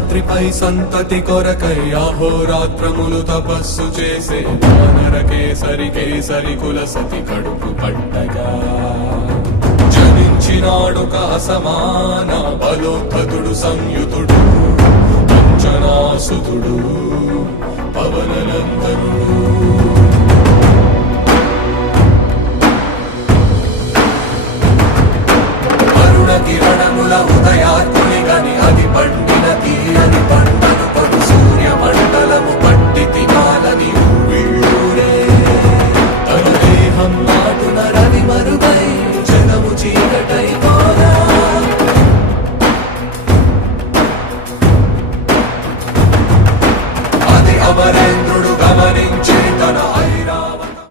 శేషాద్రిపై సంతతి కొరకై అహోరాత్రములు తపస్సు చేసే వానర కేసరి కేసరి కుల సతి కడుపు పట్టగా జనించినాడొక అసమాన బలోద్ధతుడు సంయుతుడు అంజనాసుతుడు పవననందనుడు.